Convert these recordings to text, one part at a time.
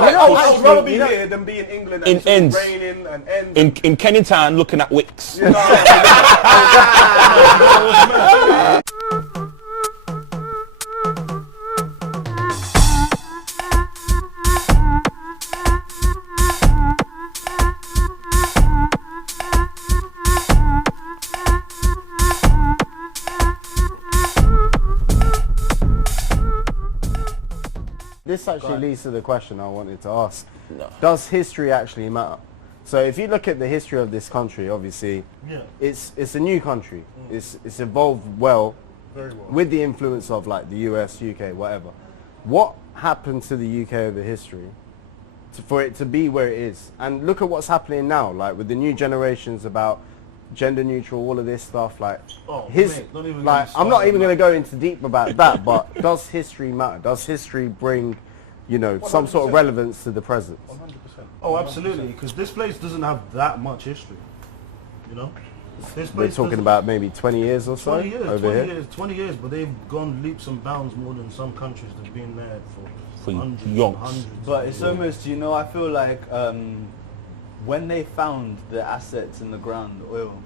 I'd rather be here than be in England and it's raining and ends. In Kennington, looking at wicks. You know, This actually leads to the question I wanted to ask. Does history actually matter? So if you look at the history of this country, obviously, it's a new country. It's evolved well, very well, with the influence of like the US, UK, whatever. What happened to the UK over history for it to be where it is? And look at what's happening now, like with the new generations about gender neutral, all of this stuff. Like I'm not even going to go into deep about that, but does history matter? Does history bring, you know, 100%. Some sort of relevance to the present? 100%. Oh, absolutely, because this place doesn't have that much history, you know. We're talking about maybe 20 years or so 20 years, but they've gone leaps and bounds more than some countries that've been there for hundreds and hundreds. But it's almost, you know, I feel like when they found the assets in the ground, the oil,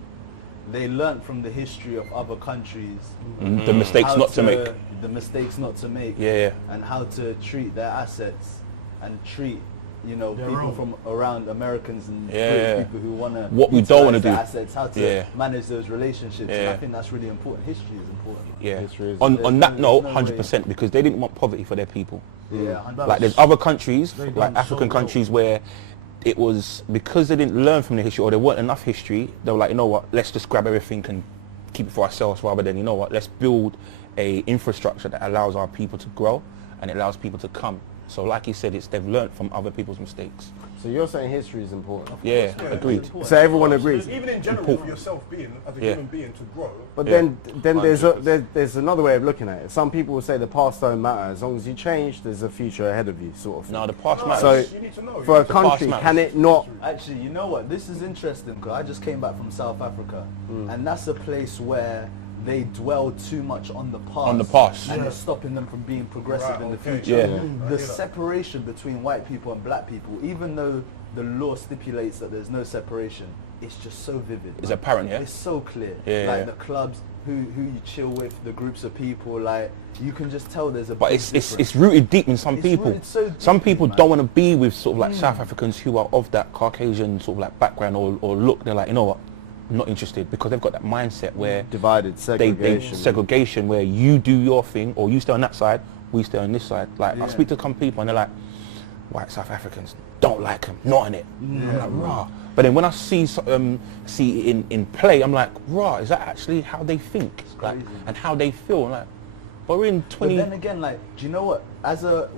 they learnt from the history of other countries the mistakes not to make. The mistakes not to make. And how to treat their assets and treat, you know, people from around Americans and British people who want to what we don't want to do. Assets, how to manage those relationships. And I think that's really important. History is important. History is on that note, 100%, because they didn't want poverty for their people. Like there's other countries, like African countries, where it was because they didn't learn from the history or there weren't enough history. They were like, you know what, let's just grab everything and keep it for ourselves, rather than, you know what, let's build a infrastructure that allows our people to grow and it allows people to come. So like you said, they've learned from other people's mistakes. So you're saying history is important? Agreed. So everyone agrees? Even in general, for yourself as a human being to grow. But then there's another way of looking at it. Some people will say the past don't matter. As long as you change, there's a future ahead of you, sort of thing. No, the past matters. So you need to know. for a country, can it not? Actually, you know what? This is interesting because I just came back from South Africa, and that's a place where they dwell too much on the past. And it's stopping them from being progressive in the future. The separation between white people and black people, even though the law stipulates that there's no separation, it's just so vivid. It's apparent, It's so clear. Like the clubs, who you chill with, the groups of people, like you can just tell there's a. But it's rooted deep in some people. So deep, some people don't want to be with sort of like South Africans who are of that Caucasian sort of like background or look. They're like, you know what, I'm not interested, because they've got that mindset where divided segregation, where you do your thing or you stay on that side, we stay on this side. Like I speak to some people and they're like, white South Africans don't like him, not in it. I'm like, rah. But then when I see in play, I'm like, rah, is that actually how they think, like, and how they feel? I'm like, but we're in 20. But then again, like, do you know what? As a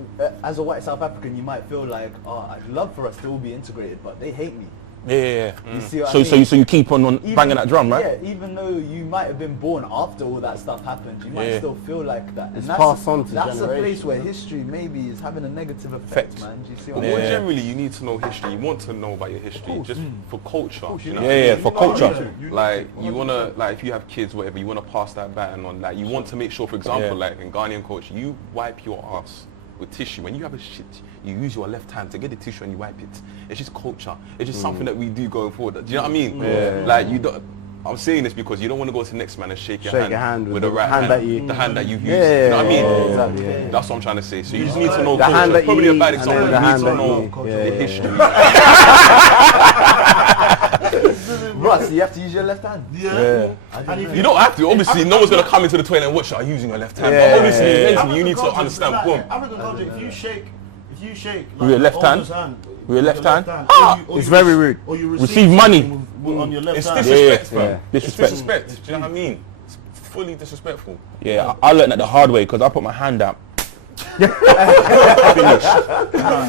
white South African, you might feel like, oh, I'd love for us to all be integrated, but they hate me. You see what so I mean? so you keep on banging that drum, right? Yeah, even though you might have been born after all that stuff happened, you might still feel like that. It's passed on to That's a place where history maybe is having a negative effect, man. Do you see what I More mean? generally, you need to know history. You want to know about your history, just for culture. You know? For culture. Like you wanna, like if you have kids, whatever, you wanna pass that baton on. Like you want to make sure, for example, like in Ghanaian culture, you wipe your ass with tissue. When you have a shit, you use your left hand to get the tissue and you wipe it. It's just culture. It's just something that we do going forward. Do you know what I mean? Like you don't. I'm saying this because you don't want to go to the next man and shake your hand with the right hand, the hand that you've used. You know what I mean? Exactly. That's what I'm trying to say. So you just need to know the hand that probably you a bad eat, example. and You then need the to know hand the history. Russ, you have to use your left hand. You don't have to. Obviously, no one's going to come into the toilet and watch you using your left hand. But obviously, you need to understand. Boom. African culture, if you shake like, with your left hand, with your left hand, it's very rude. Or you receive money on your left It's hand. disrespect, man. It's Disrespect. disrespect. Do you know what I mean? It's fully disrespectful. Yeah, I learned that the hard way because I put my hand out.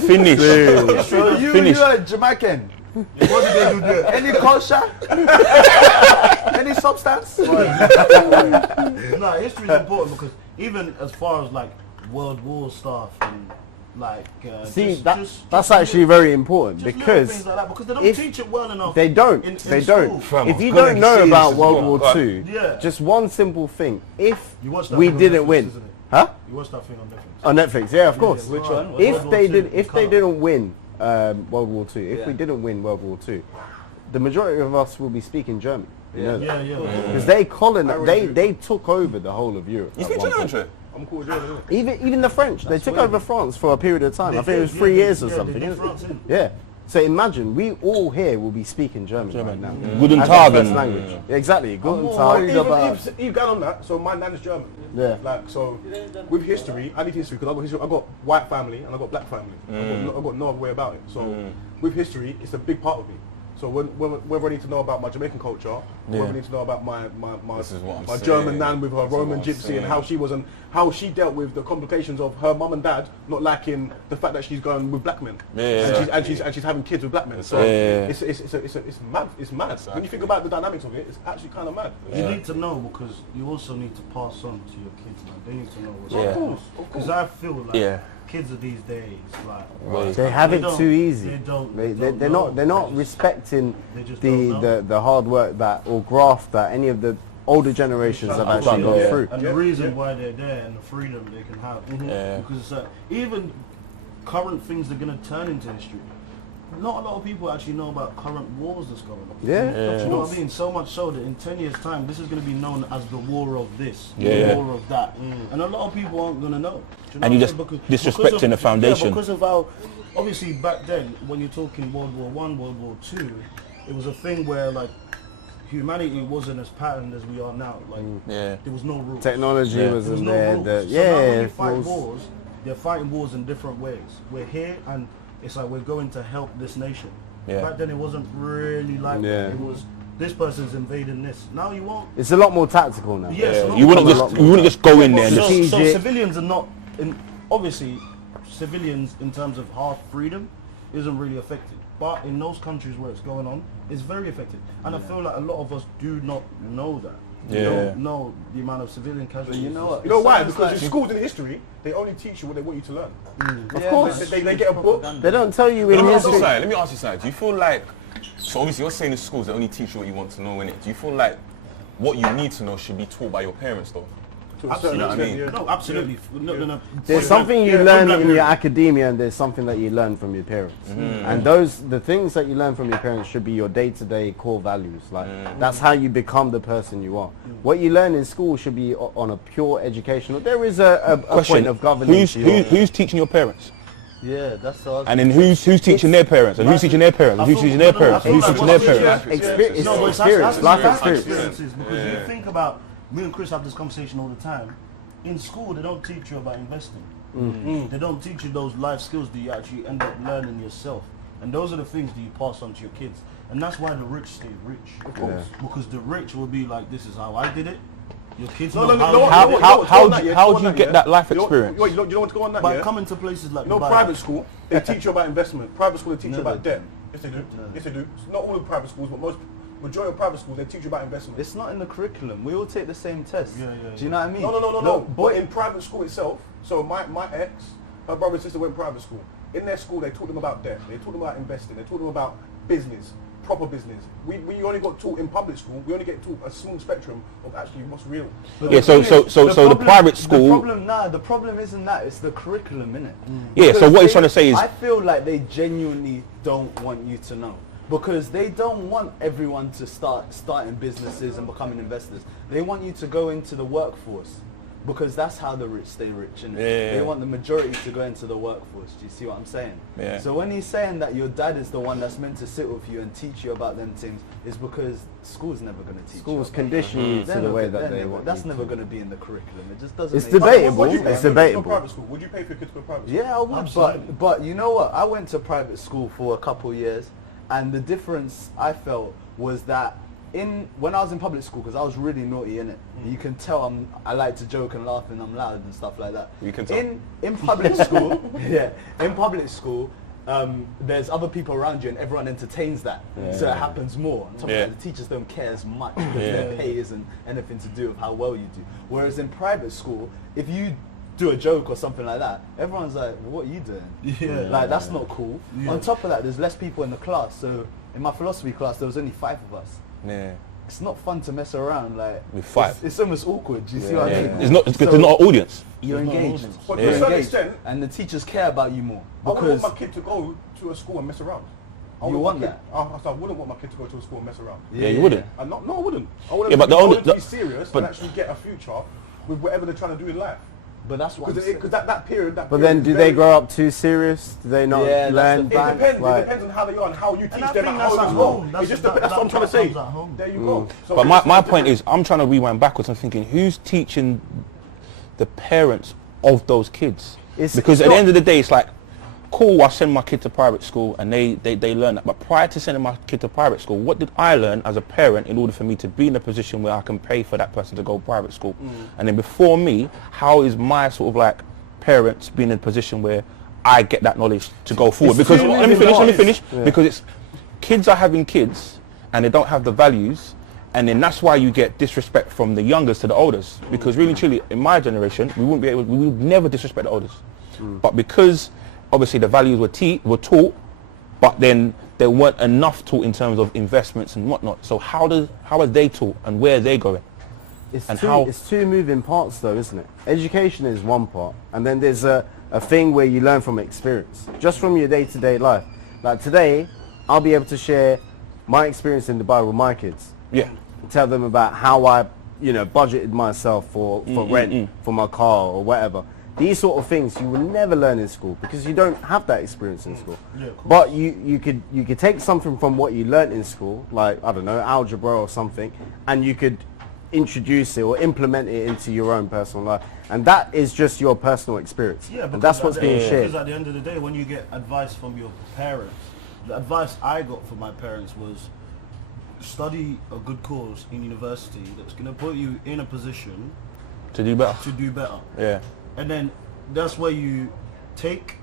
Finish. So you are Jamaican. What did they do there? Any culture? Any substance? No, history is important because even as far as like World War stuff and like that's actually very important because things like that, because they don't teach it well enough. They don't. They don't. If you don't know about World War II, Yeah. just one simple thing: if You watched that we on didn't Netflix, win, isn't it? huh? You watched that thing on Netflix? On Netflix, yeah, of course. Which one? If they didn't win World War II, if we didn't win World War II, the majority of us will be speaking German. You know that? Because they took over the whole of Europe. You speak German? I'm cool with German. Even the French, they took over France for a period of time. I think it was 3 years or something. Yeah. So imagine we all here will be speaking German right now. Guten As our Tag. first language. Exactly. Guten Tag. You got on that. So my nan is German. Yeah. Like so, with history, I need history because I got history. I got white family and I got black family. I got no other way about it. So with history, it's a big part of me. So whether I need to know about my Jamaican culture, whether I need to know about my German nan with her Roman gypsy and how she was and how she dealt with the complications of her mum and dad not liking the fact that she's going with black men and she's having kids with black men. So it's mad. It's mad. When you think about the dynamics of it, it's actually kind of mad. You need to know because you also need to pass on to your kids. Man. They need to know what's Of course. Because I feel like kids of these days, like They have it too easy. They're not respecting the hard work that or graft that any of the older generations have actually gone through. And the reason why they're there and the freedom they can have, because even current things are going to turn into history. Not a lot of people actually know about current wars that's going on. Yeah. You know what I mean? So much so that in 10 years' time, this is going to be known as the war of this, the war of that. And a lot of people aren't going to know. Do you know And you what just I'm saying? disrespecting the foundation. Yeah, because of how, obviously back then, when you're talking World War I, World War II, it was a thing where like humanity wasn't as patterned as we are now. Like there was no rules. Technology wasn't no there. rules. So now when you fight wars, they're fighting wars in different ways. We're here and it's like we're going to help this nation. Back then it wasn't really like that. It was this person's invading this. Now you won't. It's a lot more tactical now. Yes, You wouldn't just go in there and so just... civilians are not, obviously, civilians in terms of half freedom isn't really affected. But in those countries where it's going on, it's very affected. And I feel like a lot of us do not know that. You don't know the amount of civilian casualties. You know what? You know why? Because in schools in history, they only teach you what they want you to learn. Of course. They get a book. They don't tell you in history. Let me ask you something. Do you feel like, so obviously you're saying in schools they only teach you what you want to know, innit? Do you feel like what you need to know should be taught by your parents though? Absolutely. No, absolutely. No. There's something you learn in your academia and there's something that you learn from your parents. And the things that you learn from your parents should be your day-to-day core values. Like that's how you become the person you are. What you learn in school should be on a pure educational. There is a point of governance. Who's teaching your parents? Yeah, that's what I was And then who's teaching their parents? And who's teaching their parents? And who's teaching their parents? And who's teaching their parents? Experience, life experience. Because you think about, me and Chris have this conversation all the time. In school, they don't teach you about investing. They don't teach you those life skills that you actually end up learning yourself. And those are the things that you pass on to your kids. And that's why the rich stay rich. Of course. Because the rich will be like, this is how I did it. Your kids know how do you get that life experience? You don't want to go on that, by coming to places like private school, they teach you about investment. Private school, they teach you about debt. Yes, they do. Yes, they do. Not all the private schools, but majority of private schools, they teach you about investment. It's not in the curriculum. We all take the same test. Do you know what I mean? No. But in private school itself, so my ex, her brother and sister went private school. In their school, they taught them about debt. They taught them about investing. They taught them about business, proper business. We only got taught in public school. We only get taught a small spectrum of actually what's real. Yeah. So the private school. The problem isn't that. It's the curriculum, innit? Yeah. So what he's trying to say is, I feel like they genuinely don't want you to know. Because they don't want everyone to starting businesses and becoming investors. They want you to go into the workforce. Because that's how the rich stay rich. And they want the majority to go into the workforce. Do you see what I'm saying? Yeah. So when he's saying that your dad is the one that's meant to sit with you and teach you about them things, it's because school's never going to teach you. Schools condition you to the way that they want. That's never going to be in the curriculum. It just doesn't. It's debatable. It's debatable. Would you pay for your kids to go to private school? Yeah, I would. But you know what? I went to private school for a couple of years. And the difference I felt was that when I was in public school, because I was really naughty in it, you can tell I like to joke and laugh and I'm loud and stuff like that. You can tell. In public school, in public school, there's other people around you and everyone entertains that, so it happens more. On top of that, the teachers don't care as much because their pay isn't anything to do with how well you do. Whereas in private school, if you do a joke or something like that, everyone's like, well, what are you doing? That's not cool. On top of that, there's less people in the class. So in my philosophy class, there was only 5 of us. it's not fun to mess around. Like with 5. It's almost awkward. Do you see what I mean? It's not. It's because there's not an audience. You're engaged. But to a certain extent, and the teachers care about you more. I wouldn't Because want my kid to go to a school and mess around. You want that? I wouldn't want my kid to go to a school and mess around. Yeah, you wouldn't. No, I wouldn't. I want Yeah, them but to the only- be serious and actually get a future with whatever they're trying to do in life. But that's what. Because that period. But then, do they grow up too serious? Do they not Yeah, learn? It depends. It depends on how they are and how you teach I them think at that's home at as well. home. It's just that's what I'm trying to say. There you go. So But my point is, I'm trying to rewind backwards. I'm thinking, who's teaching the parents of those kids? Because at the end of the day, it's like, cool, I send my kid to private school and they learn that. But prior to sending my kid to private school, what did I learn as a parent in order for me to be in a position where I can pay for that person to go to private school? And then before me, how is my sort of like parents being in a position where I get that knowledge to go forward? Because let me finish. Yeah. Because it's kids are having kids and they don't have the values. And then that's why you get disrespect from the youngest to the oldest. Because really, truly, in my generation, we would never disrespect the oldest. But because obviously the values were taught, but then there weren't enough taught in terms of investments and whatnot. So how are they taught and where are they going? It's two moving parts though, isn't it? Education is one part, and then there's a thing where you learn from experience, just from your day-to-day life. Like today, I'll be able to share my experience in Dubai with my kids. Yeah. Tell them about how I, budgeted myself for rent, for my car or whatever. These sort of things you will never learn in school because you don't have that experience in school. Yeah, cool. But you could take something from what you learnt in school, like, I don't know, algebra or something, and you could introduce it or implement it into your own personal life. And that is just your personal experience. Yeah, and that's what's being shared. Because at the end of the day, when you get advice from your parents, the advice I got from my parents was study a good course in university that's going to put you in a position To do better. Yeah. And then that's where you take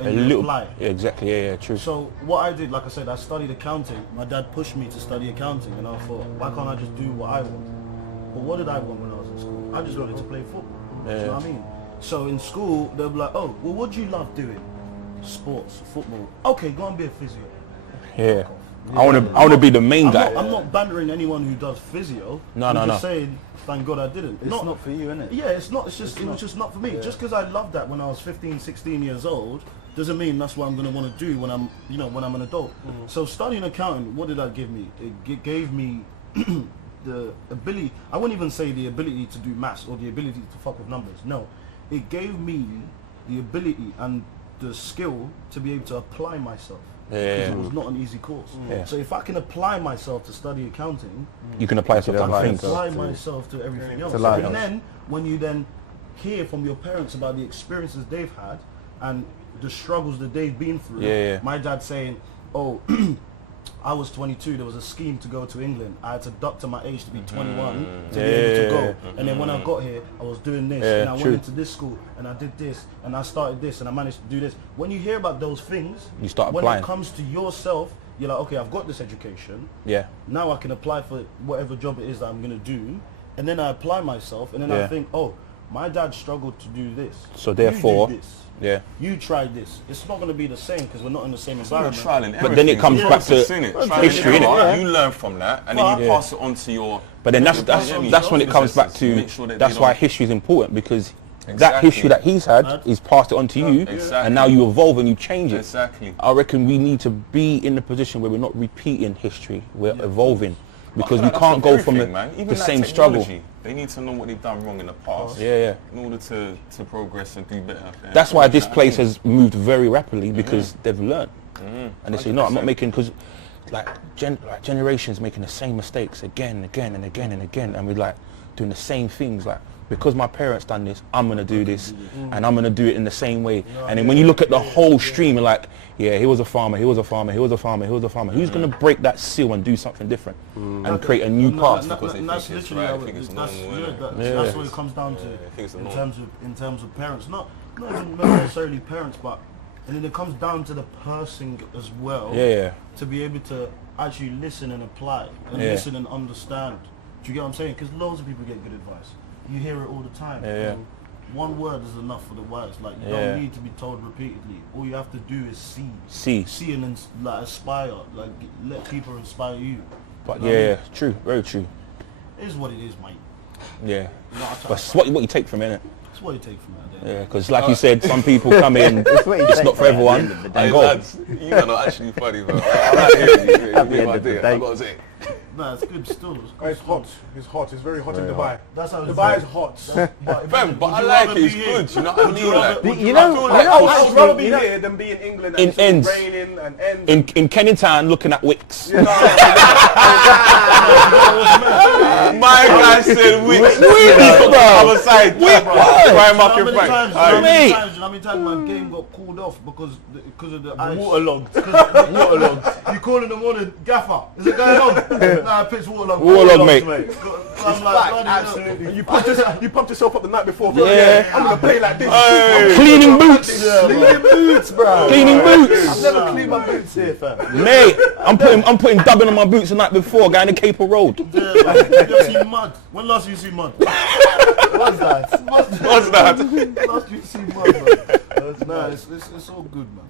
and A you little. apply. Yeah, exactly. Yeah, true. So what I did, like I said, I studied accounting. My dad pushed me to study accounting, and I thought, why can't I just do what I want? But what did I want when I was in school? I just wanted to play football. You know what I mean? So in school, they'll be like, oh, well, what do you love doing? Sports, football. Okay, go and be a physio. Yeah. I want to be the main guy. I'm not bantering anyone who does physio. I'm just saying, thank God I didn't. It's not for you, innit? Yeah, it's not. It's just, it was just not for me. Yeah. Just because I loved that when I was 15, 16 years old, doesn't mean that's what I'm going to want to do when I'm, when I'm an adult. So studying accounting, what did that give me? It gave me the ability. I wouldn't even say the ability to do maths or the ability to fuck with numbers. No, it gave me the ability and the skill to be able to apply myself. Yeah. It was not an easy course. Yeah. So if I can apply myself to study accounting, you can apply yourself to other things. apply myself to everything else. life. And then when you then hear from your parents about the experiences they've had and the struggles that they've been through, my dad saying, oh, I was 22, there was a scheme to go to England. I had to doctor my age to be 21 to be able to go. And then when I got here, I was doing this, and I went into this school, and I did this, and I started this, and I managed to do this. When you hear about those things, you start when applying. it comes to yourself, you're like, okay, I've got this education. Yeah. Now I can apply for whatever job it is that I'm going to do. And then I apply myself, and then I think, oh, my dad struggled to do this. So therefore, you do this. Yeah. You try this. It's not going to be the same because we're not in the same environment. Trial and But then it comes back to history, innit? You learn from that, and then you pass it on to your. But then that's when it comes back to. That's why history is important, because that history that he's had, he's passed it on to you, and now you evolve and you change it. Exactly. I reckon we need to be in the position where we're not repeating history, we're evolving, because we can't go from the same struggle. They need to know what they've done wrong in the past. Yeah. In order to progress and do better. That's why this place has moved very rapidly, because they've learned. And they say, no, I'm not making, because like generations making the same mistakes again and again and again and again, and we're like doing the same things, like, because my parents done this, I'm going to do this, and I'm going to do it in the same way. And then when you look at the whole stream, you're like, yeah, he was a farmer, he was a farmer, he was a farmer, he was a farmer. Who's going to break that seal and do something different and create a new path? That's literally that's what it comes down to in terms of parents. Not even necessarily parents, but and then it comes down to the person as well. To be able to actually listen and apply and listen and understand. Do you get what I'm saying? Because loads of people get good advice. You hear it all the time. One word is enough for the wise. Like, you don't need to be told repeatedly. All you have to do is see and like aspire. Like, let people inspire you. But yeah, true, very true. It is what it is, mate. Yeah, but it's what you take from it. It's what you take from it. Yeah, because like you said, some people come in, it's not for everyone, and go. Lads, you are not actually funny, bro. I'm not hearing you. At the end of the day. I gotta say. No, it's good still. It's hot. It's hot. It's very hot in Dubai. That's how Dubai is hot. Fam, but I like it. It's good. You know what I mean? Like, I'd rather be here than be in England and In ends. it's raining and ends. In Kennington, looking at Wicks. my guy said Wicks. Other side. Prime up your Frank. You know how many times my game got called off because of the ice? Waterlogged. You call in the morning, gaffer, is it going on? Nah, pitch waterlogged. Waterlogged, mate. I'm like, absolutely. You pumped yourself up the night before. Yeah. I'm gonna play like this. Cleaning boots. Cleaning boots, bro. Cleaning boots. I've never cleaned my boots here, fam. Mate, I'm putting dubbing on my boots the night before, going to Capel Road. Yeah, man. You ever seen mud? When last you see mud? What's that? What's that? Last you see mud, bro. Nah, it's all good, man.